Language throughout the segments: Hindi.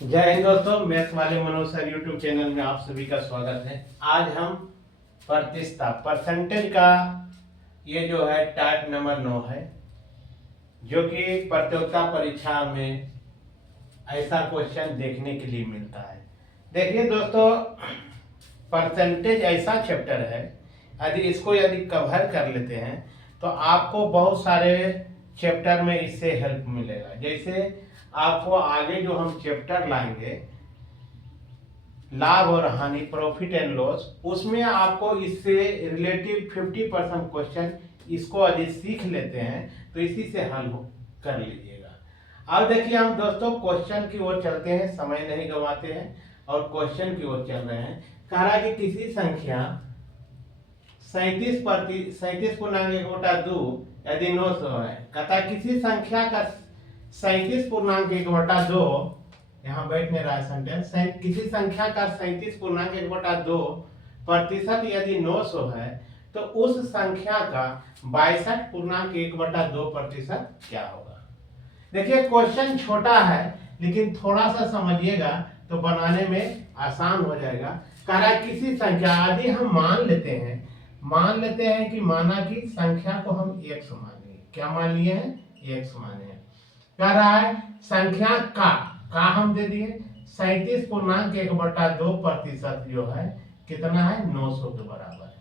जय हिंद दोस्तों, मैथ्स वाले मनोज सर यूट्यूब चैनल में आप सभी का स्वागत है। आज हम प्रतिशतता परसेंटेज का ये जो है टाइप नंबर 9 है, जो कि प्रतियोगिता परीक्षा में ऐसा क्वेश्चन देखने के लिए मिलता है। देखिए दोस्तों, परसेंटेज ऐसा चैप्टर है, यदि कवर कर लेते हैं तो आपको बहुत सारे चैप्टर में इससे हेल्प मिलेगा। जैसे आपको आगे जो हम चैप्टर लाएंगे, लाभ और हानि, प्रॉफिट एंड लॉस, उसमें आपको इससे रिलेटिव 50% क्वेश्चन इसको यदि सीख लेते हैं तो इसी से हल कर लीजिएगा। अब देखिए हम दोस्तों क्वेश्चन की ओर चलते हैं, समय नहीं गंवाते हैं और क्वेश्चन की ओर चल रहे हैं। कह रहा है कि किसी संख्या 37.1/2 यदि 900 है, कहता किसी संख्या का 37.1/2, यहाँ बैठ नहीं रहा है सेंटेंस, किसी संख्या का 37.1/2 प्रतिशत यदि 900 है तो उस संख्या का 62.1/2 प्रतिशत क्या होगा। देखिए क्वेश्चन छोटा है लेकिन थोड़ा सा समझिएगा तो बनाने में आसान हो जाएगा। कह रहा है किसी संख्या, यदि हम मान लेते हैं कि माना कि संख्या को हम x मानिए, क्या मान लिए हैं, x माने हैं। कह रहा है संख्या का हम दे दिए 37.1/2 प्रतिशत जो है कितना है, 900 के बराबर है।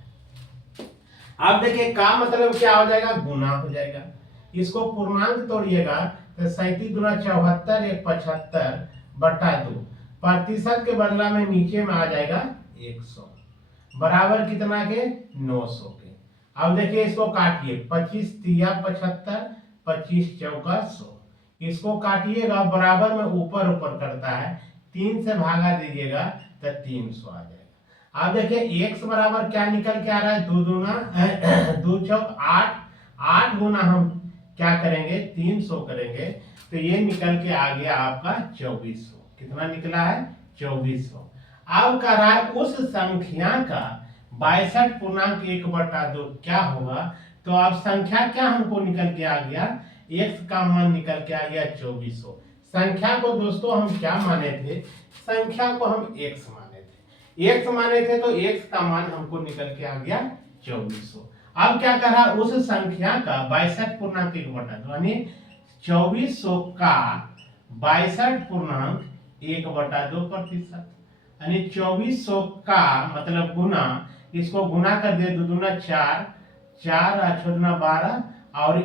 अब देखिए का मतलब क्या हो जाएगा, गुना हो जाएगा। इसको पूर्णांक तोड़िएगा तो 37 दूना 74 एक 75/2 प्रतिशत के बदला में नीचे में आ जाएगा 100 बराबर कितना के, 900 के। अब देखिए इसको काटिए, 25 तिया 75, 25 चौका 100, इसको काटिएगा बराबर में ऊपर ऊपर करता है, 3 से भागा दीजिएगा तो 300 आ जाएगा। अब देखिए x बराबर क्या निकल के आ रहा है, 2 दूना 2 चौक 8, 8 गुना हम क्या करेंगे, 300 करेंगे तो ये निकल के आ गया आपका 2400। कितना निकला है, 2400। अब कह रहा है उस संख्या का 62.1/2 क्या होगा, तो अब संख्या क्या हमको निकल के आ गया, x का मान निकल के आ गया 2400। संख्या को दोस्तों हम क्या माने थे, संख्या को हम x माने थे तो x का मान हमको निकल के आ गया 2400। अब क्या कर रहा, उस संख्या का 62.1/2 यानी 2400 का 62.1/2 प्रतिशत, यानी 2400 का मतलब गुना, इसको गुना कर दिए, 2 दूना 4, 4 और 6 दूना 12 और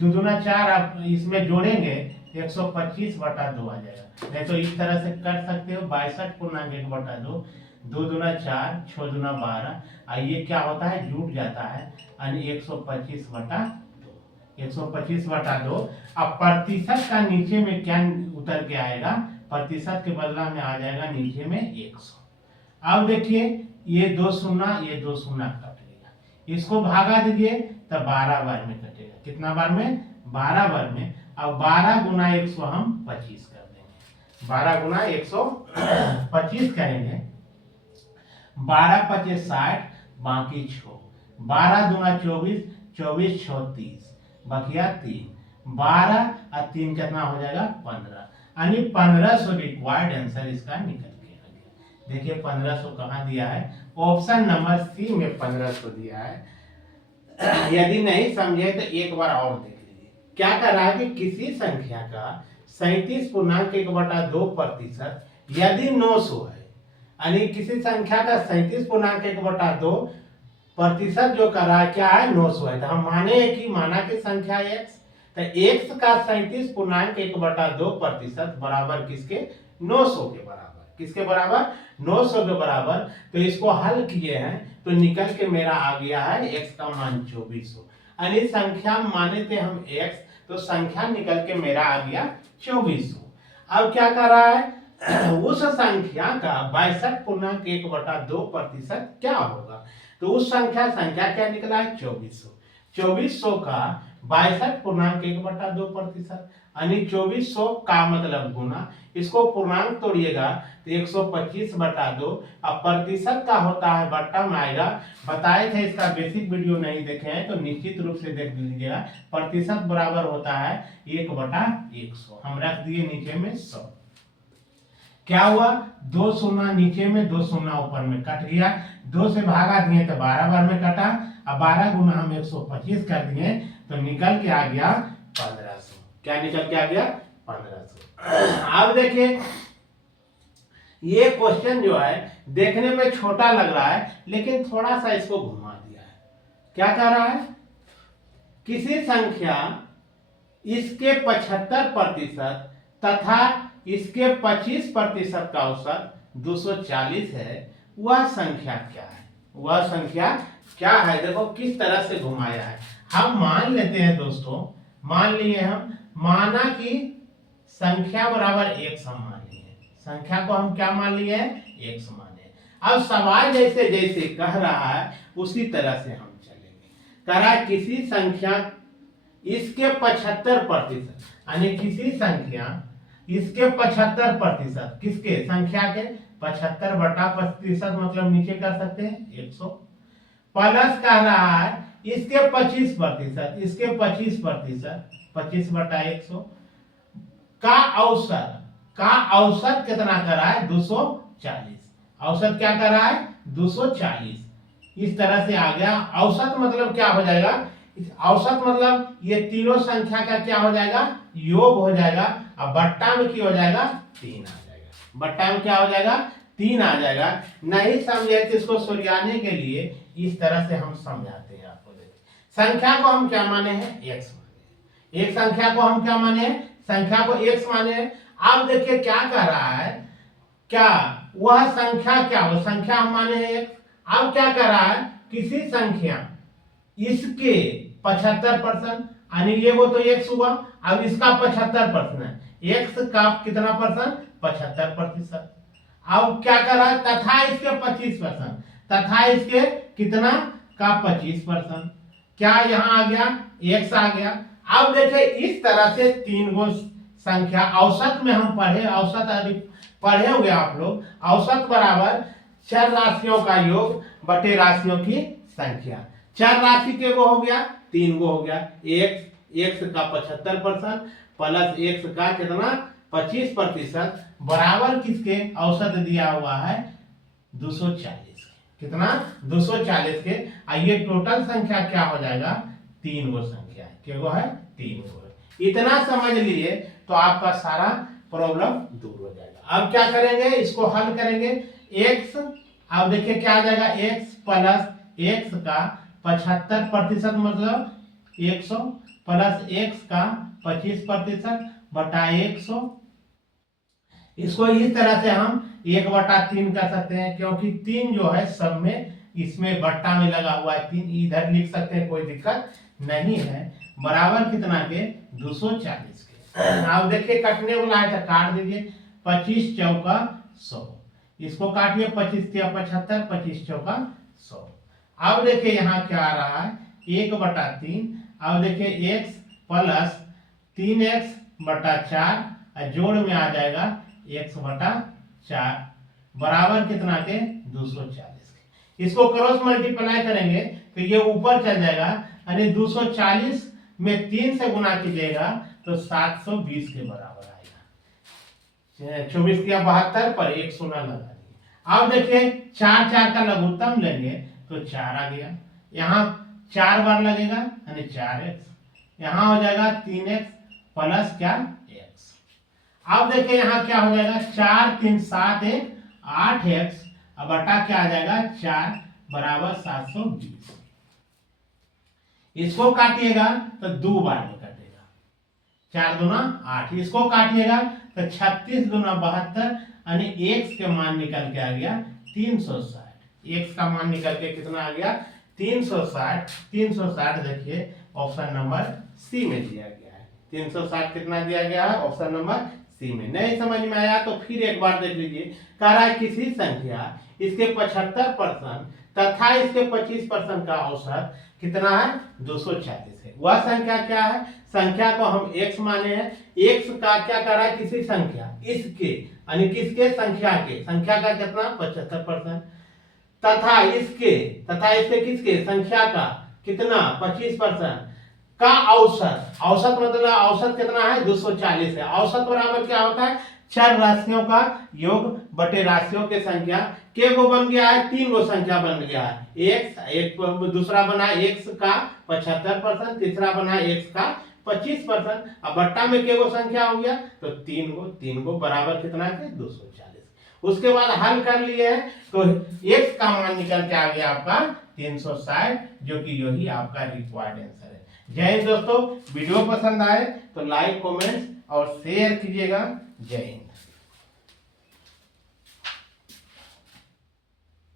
2 दूना 4 आप इसमें जोड़ेंगे 125/2 आ जाएगा। नहीं तो इस तरह से कर सकते हो, 62.1/2, 2 दूना 4, 6 दूना 12, और ये क्या होता है, जुट जाता है, यानी 125/2, 125/2। अब प्रतिशत का नीचे में क्या उतर के आएगा, प्रतिशत के बदला में आ जाएगा नीचे में 100। अब देखिए ये 2 शून्य, ये 2 शून्य कट गया, इसको भागा दीजिए तो 12 बार में कटेगा। कितना बार में, 12 बार में। अब 12 गुना 100 हम 25 कर देंगे, 12 गुना 125 करेंगे, 12 पचे 60, बाकी 6, 12 दूना 24, 24 6 30, बकिया 3, 12 और 3 कितना हो जाएगा, 15, यानी 1500 रिक्वायर्ड आंसर इसका निकल के आ गया। देखिए 1500 कहाँ दिया है, ऑप्शन नंबर सी में 1500 दिया है। यदि नहीं समझे तो एक बार और देख लीजिए। क्या कर रहा है कि किसी संख्या का 37.1/2 प्रतिशत यदि 900 है, यानी किसी संख्या का 37.1/2 प्रतिशत जो कर रहा है क्या है, 900 है, तो हम माना कि संख्या x, तो x का 37.1/2 प्रतिशत बराबर किसके, 900 के बराबर। किसके बराबर, 900 के बराबर। तो इसको हल किए हैं तो निकल के मेरा आ गया है x का मान 2400, यानी संख्या माने थे हम x, तो संख्या निकल के मेरा आ गया 2400। अब क्या कर रहा है, उस संख्या का 62.1/2 प्रतिशत क्या होगा, तो उस संख्या क्या निकला है, 2400। 2400 का 62.1/2 प्रतिशत, यानी 2400 का मतलब गुना, इसको पूर्णांक तोड़िएगा तो 125/2, अब प्रतिशत का होता है बट्टा में आएगा। बताए थे, इसका बेसिक वीडियो नहीं देखे हैं तो निश्चित रूप से देख लीजिएगा। प्रतिशत बराबर होता है 1/100, हम रख दिए नीचे में 100। क्या हुआ, 2 शून्य नीचे में 2 शून्य ऊपर में कट गया, 2 से भागा दिए तो 12 बार में कटा। अब 12 गुना हम 125 कर दिए तो निकल के आ गया 1500। क्या निकल के आ गया, 1500। अब देखिए ये क्वेश्चन जो है देखने में छोटा लग रहा है, लेकिन थोड़ा सा इसको घुमा दिया है। क्या कह रहा है, किसी संख्या इसके 75% तथा इसके 25% का औसत 240 है, वह संख्या क्या है, वह संख्या क्या है। देखो किस तरह से घुमाया है। हम मान लेते हैं दोस्तों, मान लिए हम, माना कि संख्या बराबर 1 हम मान लिए, संख्या को हम क्या मान लिए, 1 माने। अब सवाल जैसे जैसे कह रहा है उसी तरह से हम चलेंगे। कह रहा है किसी संख्या इसके 75%, यानी किसी संख्या इसके 75%, किसके, संख्या के 75/प्रतिशत मतलब नीचे कर सकते हैं 100, प्लस कह रहा है इसके 25%, इसके 25%, 25/100 का औसत, का औसत कितना कर रहा है, 240। औसत क्या कर रहा है, 240। इस तरह से आ गया। औसत मतलब क्या हो जाएगा, औसत मतलब ये तीनों संख्या का क्या हो जाएगा, योग हो जाएगा। अब बट्टा में क्या हो जाएगा, 3 आ जाएगा। बट्टा में क्या हो जाएगा, 3 आ जाएगा। नहीं समझे तो इसको सुलझाने के लिए इस तरह से हम समझाते हैं आपको। देखिए संख्या को हम क्या माने हैं, x माने हैं। एक संख्या को हम क्या माने हैं, संख्या को x माने हैं। अब देखिए क्या कह रहा है, क्या वह संख्या क्या, वो संख्या हम माने हैं x। अब क्या कह रहा है, किसी संख्या इसके 75%, यानी ये वो तो x हुआ, अब इसका 75% है, x का कितना परसेंट, 75%। अब क्या कर रहा है, तथा इसके 25%, तथा इसके कितना का 25%। क्या यहाँ आ गया, x आ गया। अब देखिए इस तरह से 3 गो संख्या, औसत में हम पढ़े, औसत पढ़े हुए आप लोग, औसत बराबर चर राशियों का योग बटे राशियों की संख्या। चर राशि के वो हो गया, 3 गो हो गया, x का 75% प्लस x का कितना 25% बराबर किसके, औसत दिया हुआ है 240। कितना, 240 के। ये टोटल संख्या क्या हो जाएगा, 3 गो संख्या है, क्या है, 3 गो है। इतना समझ लिए तो आपका सारा प्रॉब्लम दूर हो जाएगा। अब क्या करेंगे, इसको हल करेंगे। x, अब देखिए क्या आ जाएगा, x प्लस x का 75% मतलब 100 प्लस x का 25% बटा 100। इसको इस तरह से हम 1/3 कर सकते हैं, क्योंकि 3 जो है सब में, इसमें बट्टा में लगा हुआ है 3, इधर लिख सकते हैं, कोई दिक्कत नहीं है। बराबर कितना के, 240 के। अब देखिए कटने वाला है तो काट दीजिए, 25 चौका 100, इसको काटिए, 25 या 75, 25 चौका 100। अब देखिए यहाँ क्या आ रहा है, 1/3। अब देखिए x प्लस 3x/4 जोड़ में आ जाएगा x/4 बराबर कितना के, 240 के। इसको क्रॉस मल्टीप्लाई करेंगे तो ये ऊपर चल जाएगा, यानी 240 में 3 से गुना कीजिएगा तो 720 के बराबर आएगा। 24 या 72 पर 1 शून्य लगा दिए। अब देखिए 4 का लघुत्तम लेंगे तो 4 आ गया, यहाँ 4 बार लगेगा यानी 4x, यहाँ हो जाएगा 3x प्लस क्या, x। अब देखिए यहाँ क्या हो जाएगा, 4 3 7 1 8x, अब बटा क्या आ जाएगा 4 बराबर 720। इसको काटिएगा तो 2 बार में कटेगा, 4 दूना 8। इसको काटिएगा तो 36 दूना 72, यानी x के मान निकल के आ गया 360। x का मान निकल के कितना आ गया, 360। 360 देखिए ऑप्शन नंबर सी में दिया गया है। 360 कितना दिया गया है, ऑप्शन नंबर सी में। नहीं समझ में आया तो फिर एक बार देख लीजिए। कह रहा है किसी संख्या इसके 75% तथा इसके 25% का औसत कितना है, 240 है। वह संख्या क्या है, संख्या को हम x माने हैं। x का क्या कर रहा है, किसी संख्या इसके, यानी किसके, संख्या के, संख्या का कितना 75% तथा इसके किसके, संख्या का कितना 25% का औसत। औसत मतलब औसत कितना है, 240 है। औसत बराबर क्या होता है, चर राशियों का योग बटे राशियों की संख्या। के गो बन गया है, 3 गो संख्या बन गया है। एक दूसरा बना x का 75%, तीसरा बना x का 25%। अब बट्टा में के गो संख्या हो गया, तो 3 गो बराबर कितना है 240। उसके बाद हल कर लिए हैं, तो x का मान निकल के आ गया आपका 360, जो कि यही आपका रिक्वायर्ड आंसर है। जय हिंद दोस्तों, वीडियो पसंद आए तो लाइक, कमेंट्स और शेयर कीजिएगा। जय हिंद।